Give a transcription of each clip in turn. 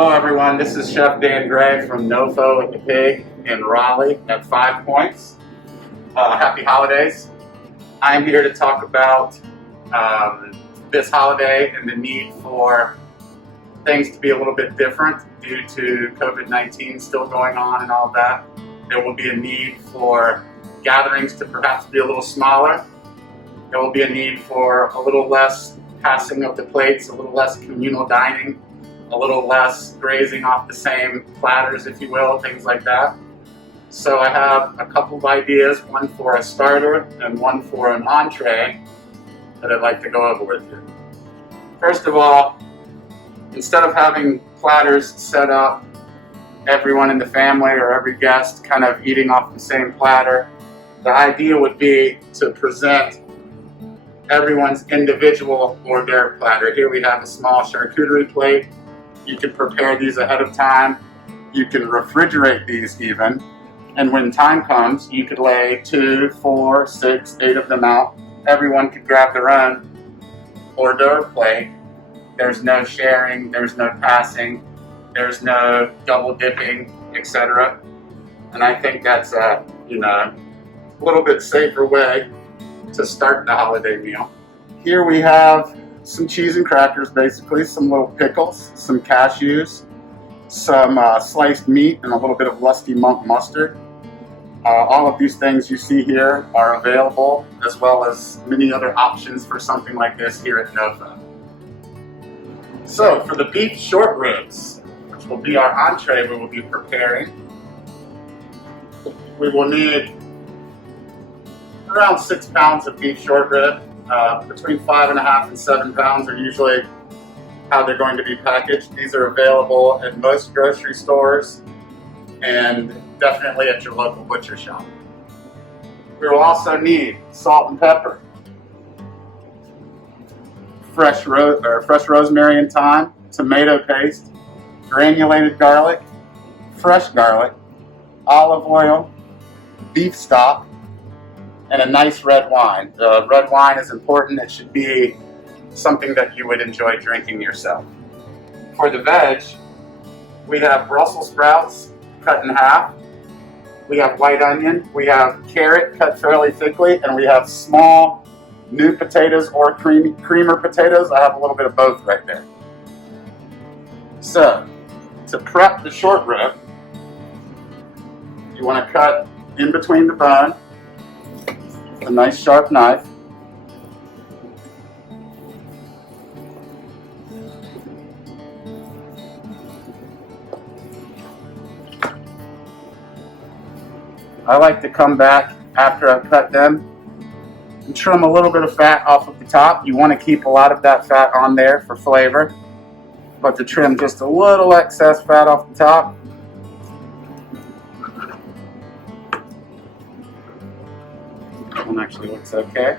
Hello everyone, this is Chef Dan Gray from NOFO at the Pig in Raleigh at 5 Points. Happy holidays. I'm here to talk about this holiday and the need for things to be a little bit different due to COVID-19 still going on and all that. There will be a need for gatherings to perhaps be a little smaller. There will be a need for a little less passing of the plates, a little less communal dining, a little less grazing off the same platters, if you will, things like that. So I have a couple of ideas, one for a starter and one for an entree that I'd like to go over with you. First of all, instead of having platters set up, everyone in the family or every guest kind of eating off the same platter, the idea would be to present everyone's individual hors d'oeuvre platter. Here we have a small charcuterie plate. You can prepare these ahead of time. You can refrigerate these even. And when time comes, you could lay 2, 4, 6, 8 of them out. Everyone could grab their own hors d'oeuvre plate. There's no sharing, there's no passing, there's no double dipping, etc. And I think that's a little bit safer way to start the holiday meal. Here we have some cheese and crackers, basically, some little pickles, some cashews, some sliced meat, and a little bit of lusty monk mustard. All of these things you see here are available, as well as many other options for something like this here at NOFO. So for the beef short ribs, which will be our entree we will be preparing, we will need around 6 pounds of beef short rib. Between 5.5 and 7 pounds are usually how they're going to be packaged. These are available at most grocery stores and definitely at your local butcher shop. We will also need salt and pepper, fresh rosemary and thyme, tomato paste, granulated garlic, fresh garlic, olive oil, beef stock, and a nice red wine. The red wine is important. It should be something that you would enjoy drinking yourself. For the veg, we have Brussels sprouts cut in half. We have white onion. We have carrot cut fairly thickly, and we have small new potatoes or creamer potatoes. I have a little bit of both right there. So, to prep the short rib, you want to cut in between the bone, a nice sharp knife. I like to come back after I've cut them and trim a little bit of fat off of the top. You want to keep a lot of that fat on there for flavor, but to trim just a little excess fat off the top. That one actually looks okay.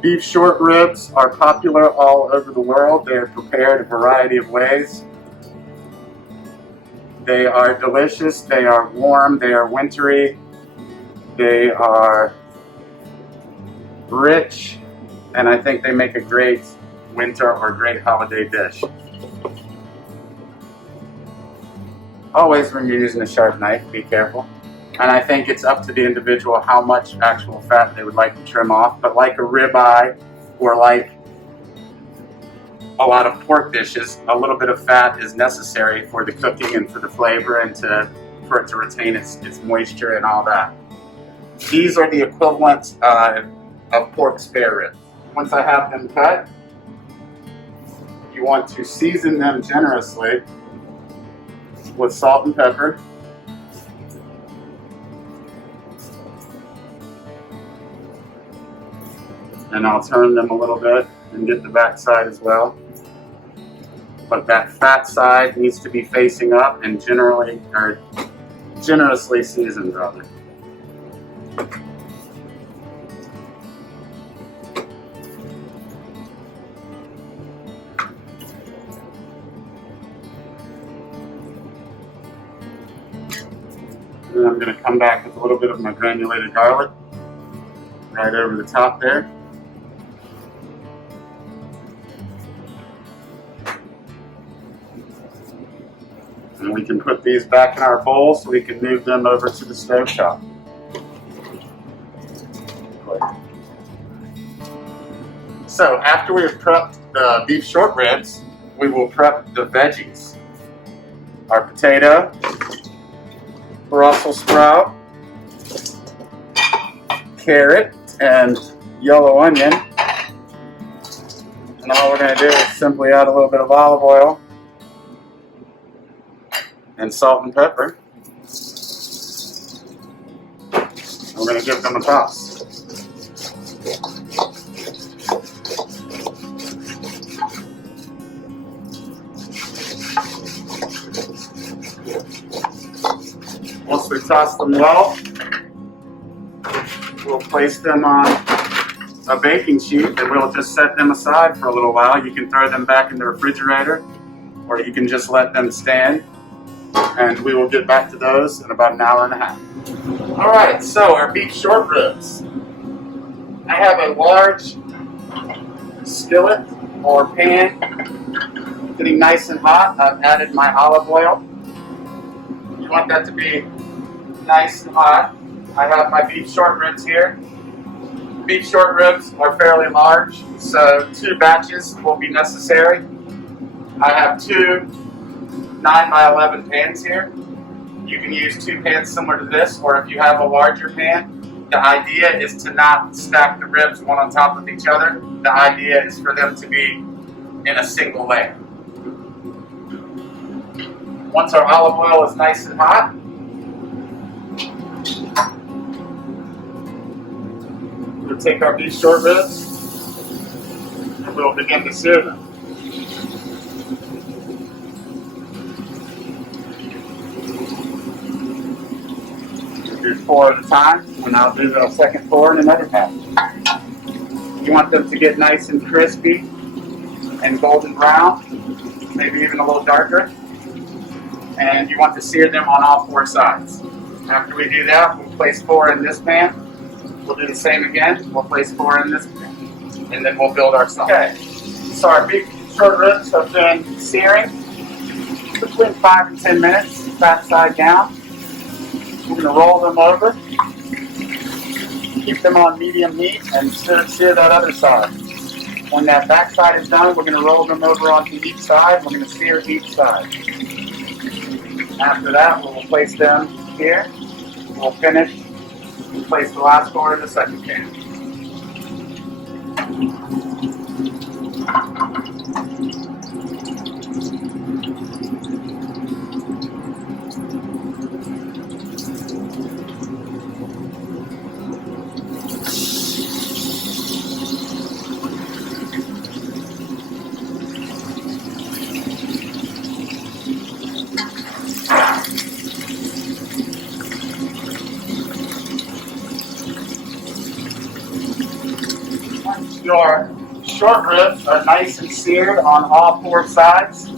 Beef short ribs are popular all over the world. They are prepared a variety of ways. They are delicious, they are warm, they are wintry, they are rich, and I think they make a great winter or great holiday dish. Always when you're using a sharp knife, be careful. And I think it's up to the individual how much actual fat they would like to trim off. But like a ribeye or like a lot of pork dishes, a little bit of fat is necessary for the cooking and for the flavor and for it to retain its moisture and all that. These are the equivalent of pork spare ribs. Once I have them cut, you want to season them generously with salt and pepper. And I'll turn them a little bit and get the back side as well. But that fat side needs to be facing up and generously seasoned rather. And I'm going to come back with a little bit of my granulated garlic. right over the top there. And we can put these back in our bowl so we can move them over to the stove top. So after we've prepped the beef short ribs, we will prep the veggies. Our potato, Brussels sprout, carrot, and yellow onion. And all we're going to do is simply add a little bit of olive oil and salt and pepper. We're going to give them a toss. Once we toss them well, we'll place them on a baking sheet and we'll just set them aside for a little while. You can throw them back in the refrigerator or you can just let them stand, and we will get back to those in about an hour and a half. Alright, so our beef short ribs. I have a large skillet or pan getting nice and hot. I've added my olive oil. You want that to be nice and hot. I have my beef short ribs here. Beef short ribs are fairly large, so 2 batches will be necessary. I have 2 9x11 pans here. You can use 2 pans similar to this, or if you have a larger pan, the idea is to not stack the ribs one on top of each other. The idea is for them to be in a single layer. Once our olive oil is nice and hot, we'll take our beef short ribs and we'll begin to sear them. Do 4 at a time, and I'll do the second 4 in another batch. You want them to get nice and crispy and golden brown, maybe even a little darker. And you want to sear them on all 4 sides. After we do that, we'll place 4 in this pan. We'll do the same again. We'll place 4 in this pan. And then we'll build our sauce. Okay, so our beef short ribs have been searing between 5 and 10 minutes, fat side down. We're going to roll them over, keep them on medium heat, and sear that other side. When that back side is done, we're going to roll them over onto each side. We're going to sear each side. After that, we'll place them here. We'll finish and place the last 4 in the second pan. Your short ribs are nice and seared on all 4 sides.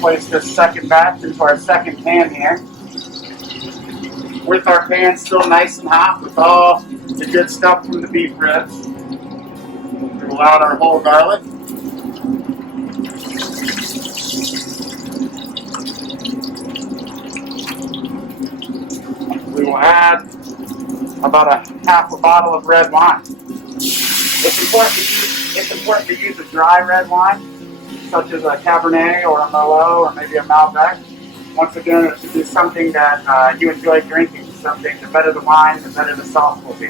Place this second batch into our second pan here. With our pan still nice and hot with all the good stuff from the beef ribs, we'll add our whole garlic. We will add about a half a bottle of red wine. It's important to use a dry red wine, such as a Cabernet or a Merlot or maybe a Malbec. Once again, it should be something that you enjoy drinking. Something, the better the wine, the better the sauce will be.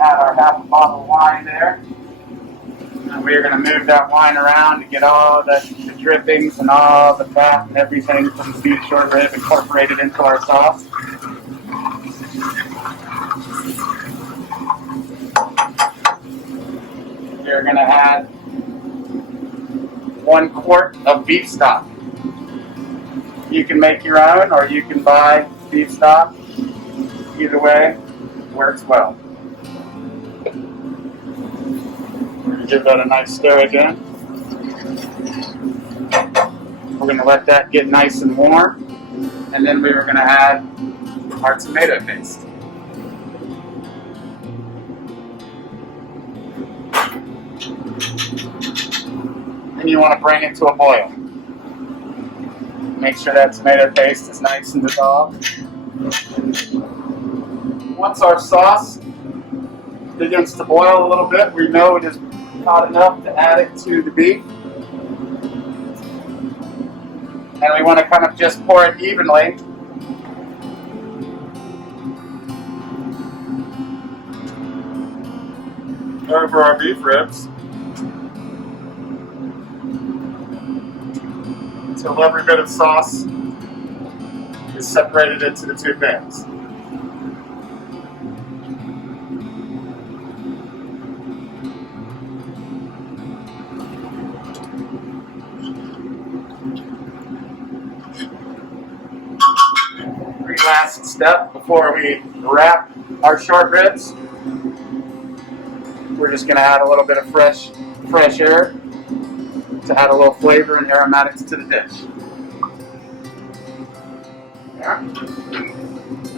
Add our half a bottle of wine there. And we're going to move that wine around to get all the drippings and all the fat and everything from the beef short rib incorporated into our sauce. We're going to add 1 quart of beef stock. You can make your own or you can buy beef stock. Either way, works well. Give that a nice stir again. We're going to let that get nice and warm. And then we are going to add our tomato paste. And you want to bring it to a boil. Make sure that tomato paste is nice and dissolved. Once our sauce begins to boil a little bit, we know it is hot enough to add it to the beef. And we want to kind of just pour it evenly. Over our beef ribs. Until every bit of sauce is separated into the two pans. Last step before we wrap our short ribs, we're just going to add a little bit of fresh air to add a little flavor and aromatics to the dish. Yeah.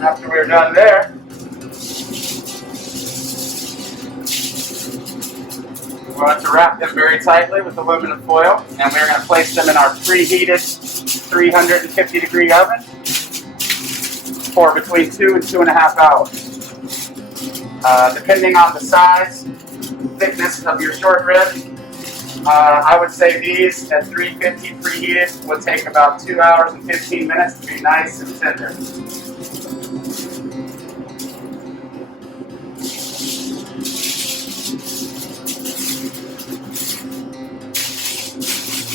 After we're done there, we want to wrap them very tightly with aluminum foil, and we're going to place them in our preheated 350-degree oven for between 2 and 2.5 hours. Depending on the size, thickness of your short rib, I would say these at 350 preheated would take about 2 hours and 15 minutes to be nice and tender.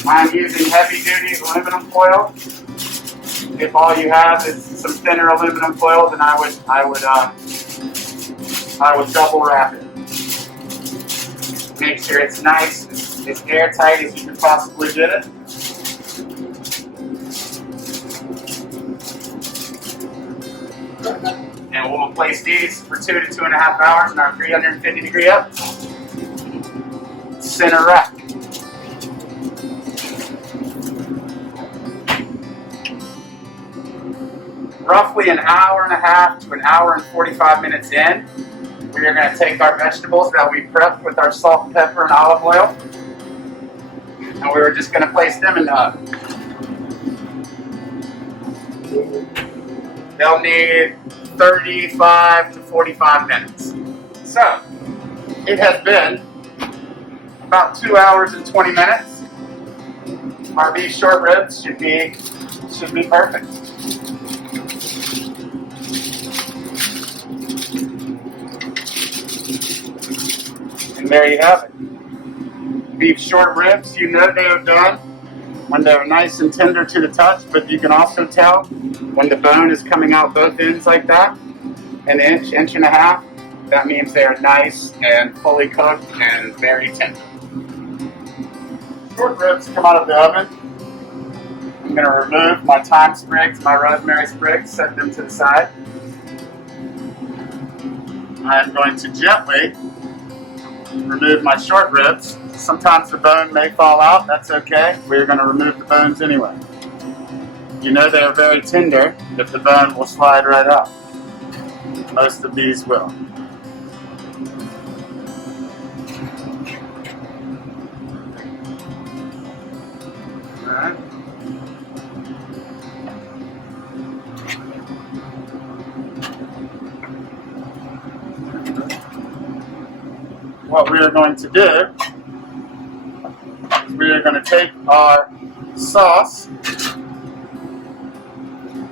I'm using heavy-duty aluminum foil. If all you have is some thinner aluminum foil, then I would double wrap it. Make sure it's nice, as airtight as you can possibly get it. And we'll place these for 2 to 2.5 hours in our 350-degree oven. Center rack. Roughly an hour and a half to an hour and 45 minutes in, we are going to take our vegetables that we prepped with our salt, pepper, and olive oil, and we're just going to place them in the oven. They'll need 35 to 45 minutes. So, it has been about 2 hours and 20 minutes. Our beef short ribs should be perfect. And there you have it. Beef short ribs, you know they are done when they're nice and tender to the touch, but you can also tell when the bone is coming out both ends like that, an inch, inch and a half, that means they are nice and fully cooked and very tender. Short ribs come out of the oven. I'm going to remove my thyme sprigs, my rosemary sprigs, set them to the side. I'm going to gently remove my short ribs. Sometimes the bone may fall out, that's okay. We're going to remove the bones anyway. You know they are very tender if the bone will slide right out. Most of these will. Alright. What we are going to do is we are going to take our sauce,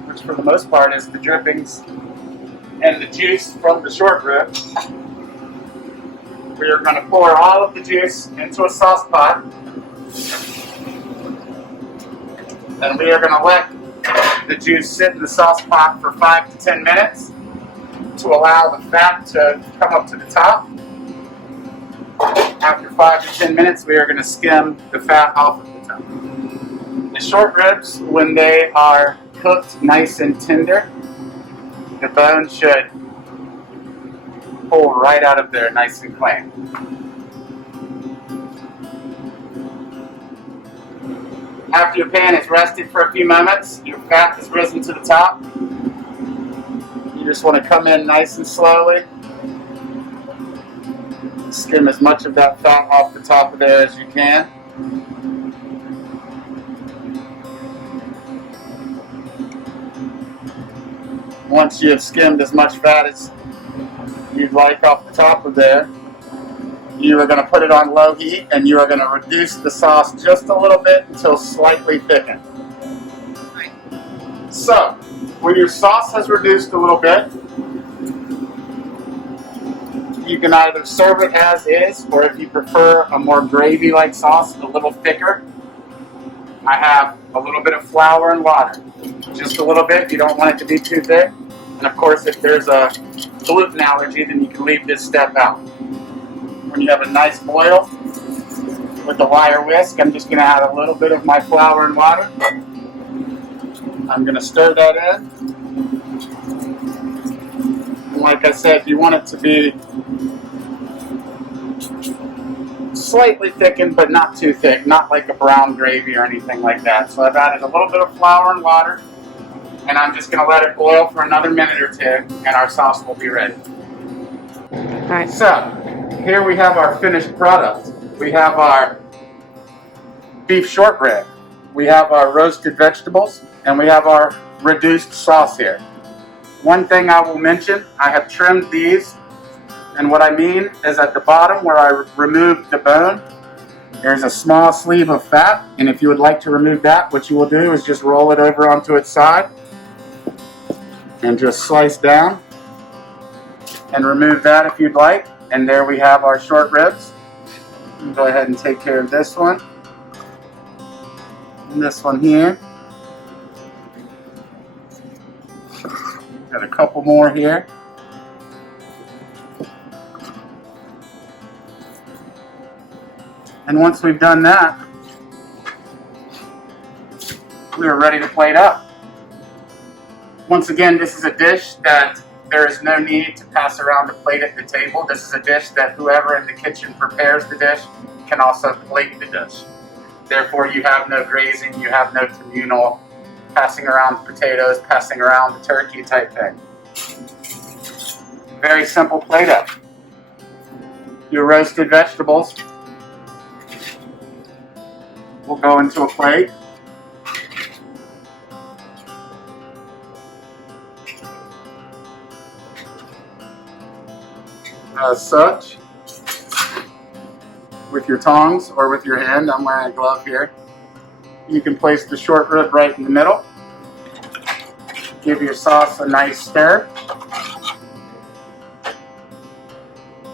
which for the most part is the drippings and the juice from the short rib. We are going to pour all of the juice into a sauce pot, and we are going to let the juice sit in the sauce pot for 5 to 10 minutes to allow the fat to come up to the top. After 5 to 10 minutes, we are going to skim the fat off of the top. The short ribs, when they are cooked nice and tender, the bone should pull right out of there nice and clean. After your pan is rested for a few moments, your fat has risen to the top. You just want to come in nice and slowly. Skim as much of that fat off the top of there as you can. Once you have skimmed as much fat as you'd like off the top of there, you are going to put it on low heat and you are going to reduce the sauce just a little bit until slightly thickened. So, when your sauce has reduced a little bit, you can either serve it as is, or if you prefer a more gravy-like sauce, a little thicker, I have a little bit of flour and water. Just a little bit, you don't want it to be too thick. And of course, if there's a gluten allergy, then you can leave this step out. When you have a nice boil with the wire whisk, I'm just going to add a little bit of my flour and water. I'm going to stir that in. And like I said, you want it to be slightly thickened, but not too thick, not like a brown gravy or anything like that. So I've added a little bit of flour and water, and I'm just going to let it boil for another minute or two, and our sauce will be ready. Alright. So, here we have our finished product. We have our beef shortbread, we have our roasted vegetables, and we have our reduced sauce here. One thing I will mention, I have trimmed these, and what I mean is at the bottom where I removed the bone, there's a small sleeve of fat, and if you would like to remove that, what you will do is just roll it over onto its side and just slice down and remove that if you'd like. And there we have our short ribs. Go ahead and take care of this one and this one here. Got a couple more here. And once we've done that, we are ready to plate up. Once again, this is a dish that there is no need to pass around a plate at the table. This is a dish that whoever in the kitchen prepares the dish can also plate the dish. Therefore, you have no grazing, you have no communal passing around the potatoes, passing around the turkey type thing. Very simple plate up. Your roasted vegetables will go into a plate. As such, with your tongs or with your hand, I'm wearing a glove here, you can place the short rib right in the middle. Give your sauce a nice stir.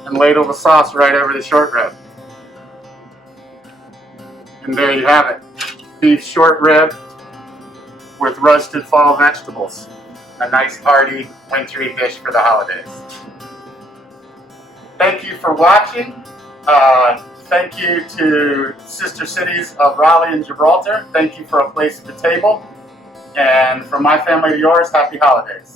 And ladle the sauce right over the short rib. And there you have it. Beef short rib with roasted fall vegetables. A nice hearty, wintry dish for the holidays. Thank you for watching. Thank you to sister cities of Raleigh and Gibraltar. Thank you for a place at the table. And from my family to yours, happy holidays.